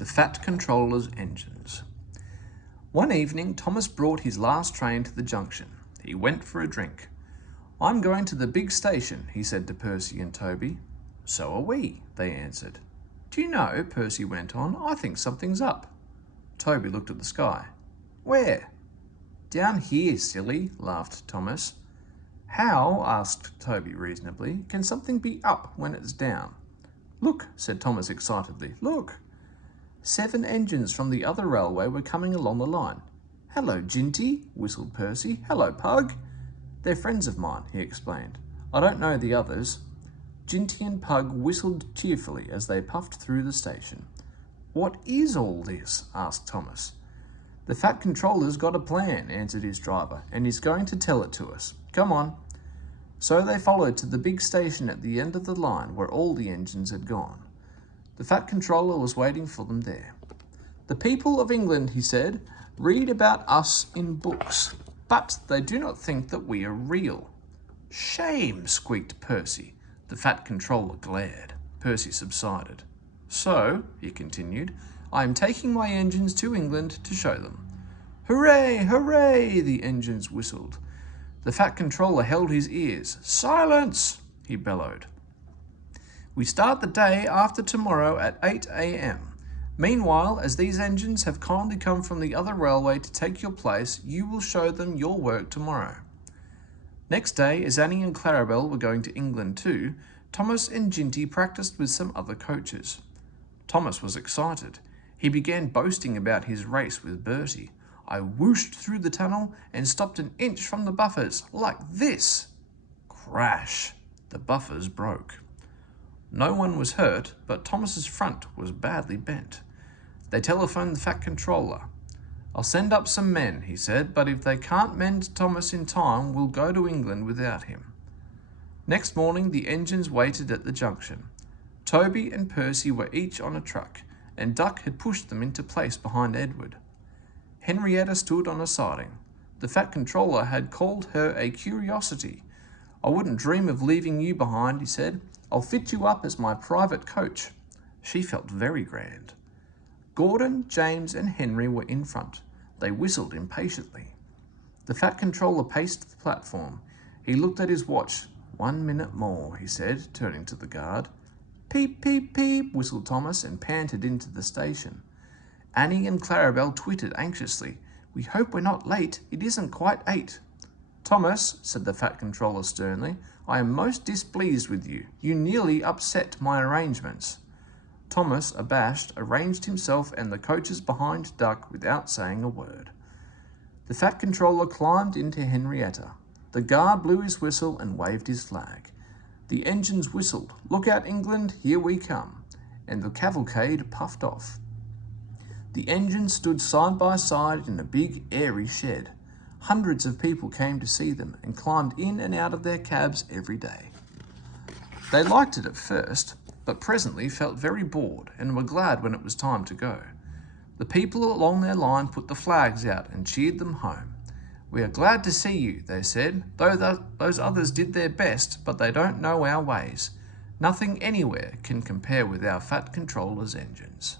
The Fat Controller's Engines. One evening, Thomas brought his last train to the junction. He went for a drink. "I'm going to the big station," he said to Percy and Toby. "So are we," they answered. "Do you know," Percy went on, "I think something's up." Toby looked at the sky. "Where?" "Down here, silly," laughed Thomas. "How," asked Toby reasonably, "can something be up when it's down?" "Look," said Thomas excitedly, "look." 7 engines from the other railway were coming along the line. "Hello, Ginty," whistled Percy. "Hello, Pug." "They're friends of mine," he explained. "I don't know the others." Ginty and Pug whistled cheerfully as they puffed through the station. "What is all this?" asked Thomas. "The Fat Controller's got a plan," answered his driver, "and he's going to tell it to us. Come on." So they followed to the big station at the end of the line where all the engines had gone. The Fat Controller was waiting for them there. "The people of England," he said, "read about us in books, but they do not think that we are real." "Shame!" squeaked Percy. The Fat Controller glared. Percy subsided. "So," he continued, "I am taking my engines to England to show them." "Hooray! Hooray!" the engines whistled. The Fat Controller held his ears. "Silence!" he bellowed. "We start the day after tomorrow at 8 a.m. Meanwhile, as these engines have kindly come from the other railway to take your place, you will show them your work tomorrow." Next day, as Annie and Clarabel were going to England too, Thomas and Ginty practiced with some other coaches. Thomas was excited. He began boasting about his race with Bertie. "I whooshed through the tunnel and stopped an inch from the buffers, like this." Crash! The buffers broke. No one was hurt, but Thomas's front was badly bent. They telephoned the Fat Controller. "I'll send up some men," he said, "but if they can't mend Thomas in time, we'll go to England without him." Next morning, the engines waited at the junction. Toby and Percy were each on a truck, and Duck had pushed them into place behind Edward. Henrietta stood on a siding. The Fat Controller had called her a curiosity. "I wouldn't dream of leaving you behind," he said. "I'll fit you up as my private coach." She felt very grand. Gordon, James, and Henry were in front. They whistled impatiently. The Fat Controller paced the platform. He looked at his watch. 1 minute more," he said, turning to the guard. "Peep, peep, peep," whistled Thomas and panted into the station. Annie and Clarabel twittered anxiously. "We hope we're not late. It isn't quite 8. "Thomas," said the Fat Controller sternly, "I am most displeased with you. You nearly upset my arrangements." Thomas, abashed, arranged himself and the coaches behind Duck without saying a word. The Fat Controller climbed into Henrietta. The guard blew his whistle and waved his flag. The engines whistled, "Look out, England, here we come," and the cavalcade puffed off. The engines stood side by side in a big, airy shed. Hundreds of people came to see them and climbed in and out of their cabs every day. They liked it at first, but presently felt very bored and were glad when it was time to go. The people along their line put the flags out and cheered them home. "We are glad to see you," they said, "though those others did their best, but they don't know our ways. Nothing anywhere can compare with our Fat Controller's engines."